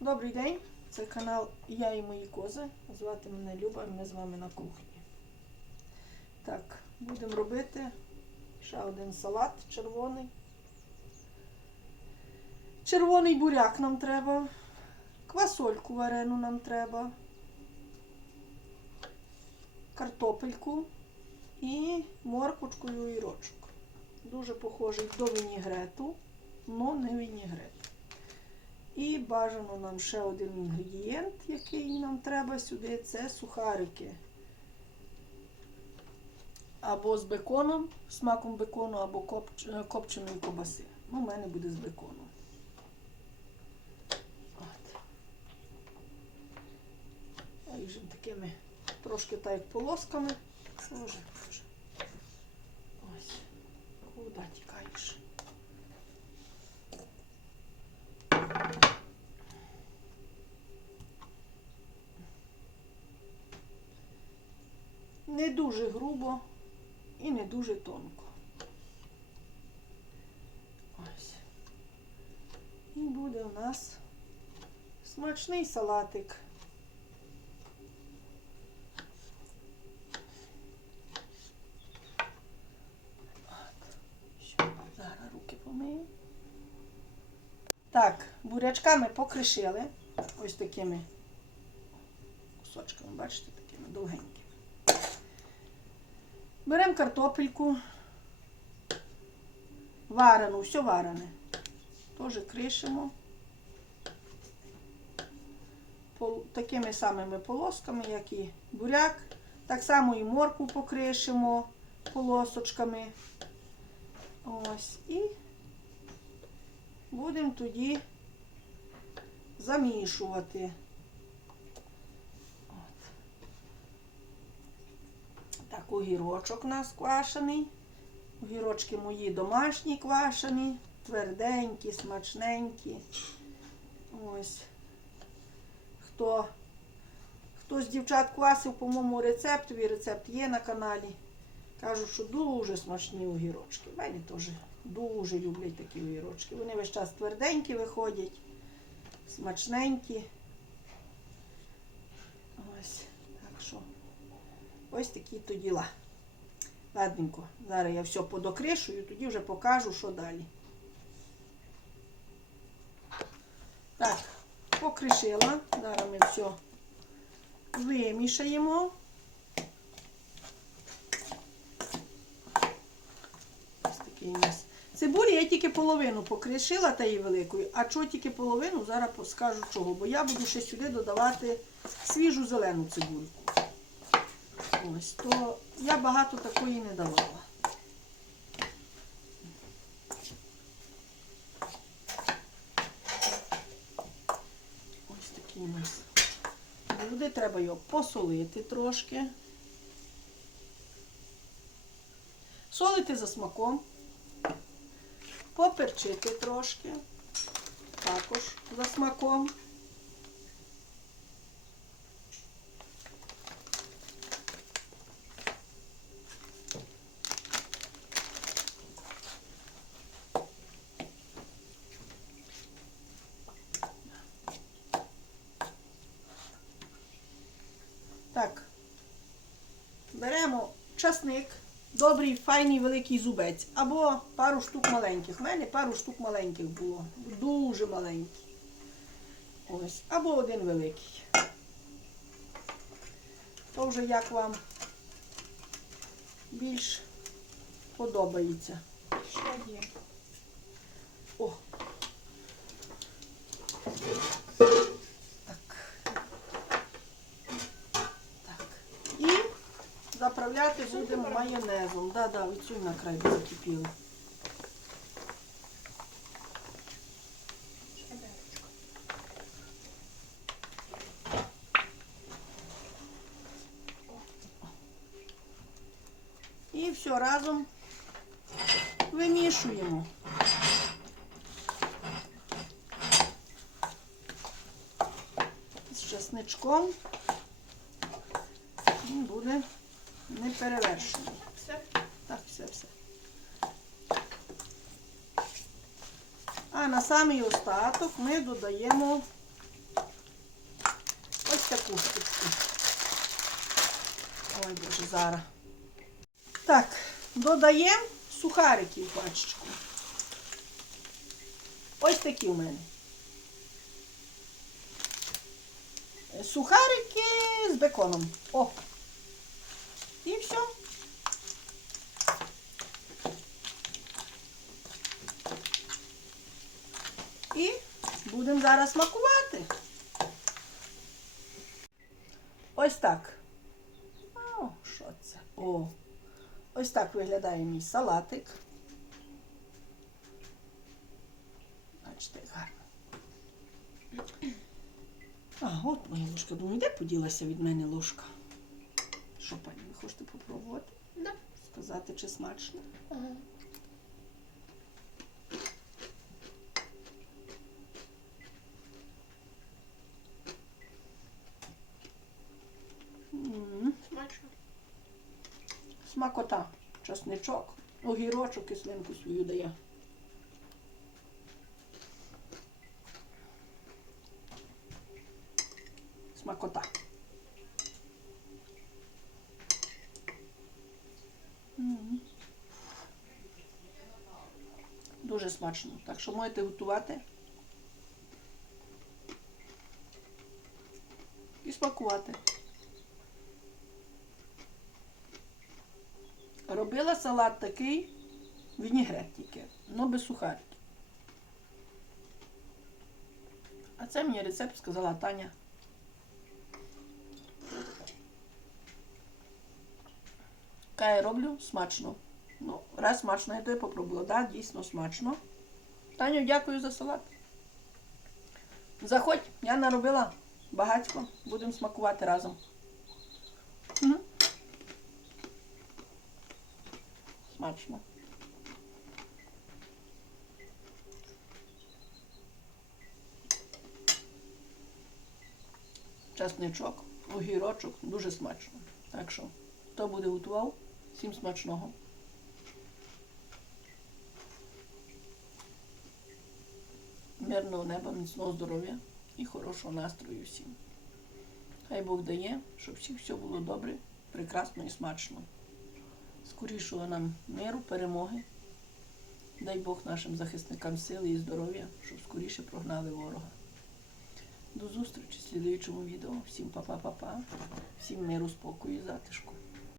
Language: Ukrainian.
Добрий день, це канал Я і мої кози. Звати мене Люба, ми з вами на кухні. Так, будемо робити ще один салат червоний. Червоний буряк нам треба, квасольку варену нам треба, картопельку і морквочку і огірочок. Дуже похожий до вінігрету, але не вінігрет. І бажано нам ще один інгредієнт, який нам треба сюди, це сухарики. Або з беконом, смаком бекону, або копч- е, копченої кобаси. Ну, у мене буде з беконом. От. Ріжемо такими трошки так як полосками. Боже, боже. Ось. Куди Не дуже грубо і не дуже тонко. Ось. І буде у нас смачний салатик. Зараз руки помию. Так, бурячками покришили. Ось такими кусочками, бачите, такими довгенькими. Беремо картопельку. Варену, все варене. Теж кришимо. Такими самими полосками, як і буряк. Так само і морку покришимо полосочками. Ось. І будемо тоді замішувати. От. Так, огірочок у нас квашений. Огірочки мої домашні квашені, тверденькі, смачненькі. Ось. Хто, хто з дівчат квасив по моєму рецептові, рецепт є на каналі. Кажуть, що дуже смачні огірочки. В мене теж дуже люблять такі огірочки. Вони весь час тверденькі виходять, смачненькі. Ось. Ось такі то діла. Ладненько, зараз я все подокришую, тоді вже покажу, що далі. Так, покришила. Зараз ми все вимішаємо. Ось такий у нас. Цибулі я тільки половину покришила тієї великої, а чого тільки половину, зараз скажу чого, бо я буду ще сюди додавати свіжу зелену цибульку. Ось, то я багато такої не давала. Ось такий у нас буде. Треба його посолити трошки. Солити за смаком. Поперчити трошки. Також за смаком. Так. Беремо часник, добрий, файний великий зубець. Або пару штук маленьких. У мене пару штук маленьких було. Дуже маленькі. Ось. Або один великий. То вже як вам більш подобається. Ще є. О. Так. Так. І заправляти будемо майонезом. Да, да, оцю на край закипіли. І все разом вимішуємо. З чесничком він не перевершено. Все? Так, все, все. А на самий остаток ми додаємо ось таку штучку. Ой, боже, зараз. Так, додаємо сухарики в пачечку. Ось такі у мене. Сухарики з беконом. О! І все. І будемо зараз смакувати. Ось так. О, що це? О. Ось так виглядає мій салатик. Бачите, гарно. А, от моя ложка. Думаю, де поділася від мене ложка? Що, пані, ви хочете попробувати? Да. Сказати, чи смачно? Ага. Смачно. Смакота. Часничок. Огірочок кислинку свою дає. Смакота. М. Дуже смачно. Так що можете готувати. І смакувати. Робила салат такий, вінігрет тільки, але без сухариків. А це мені рецепт сказала Таня. Яка я роблю смачно. Ну, раз смачно, я то я попробувала. Да, дійсно смачно. Таню, дякую за салат. Заходь, я наробила багатько. Будемо смакувати разом. Мгм. Смачно. Часничок, огірочок, дуже смачно. Так що, хто буде готував, всім смачного. Мирного неба, міцного здоров'я і хорошого настрою всім. Хай Бог дає, щоб всіх все було добре, прекрасно і смачно скорішого нам миру, перемоги. Дай Бог нашим захисникам сили і здоров'я, щоб скоріше прогнали ворога. До зустрічі в слідуючому відео. Всім па-па-па-па. Всім миру, спокою і затишку.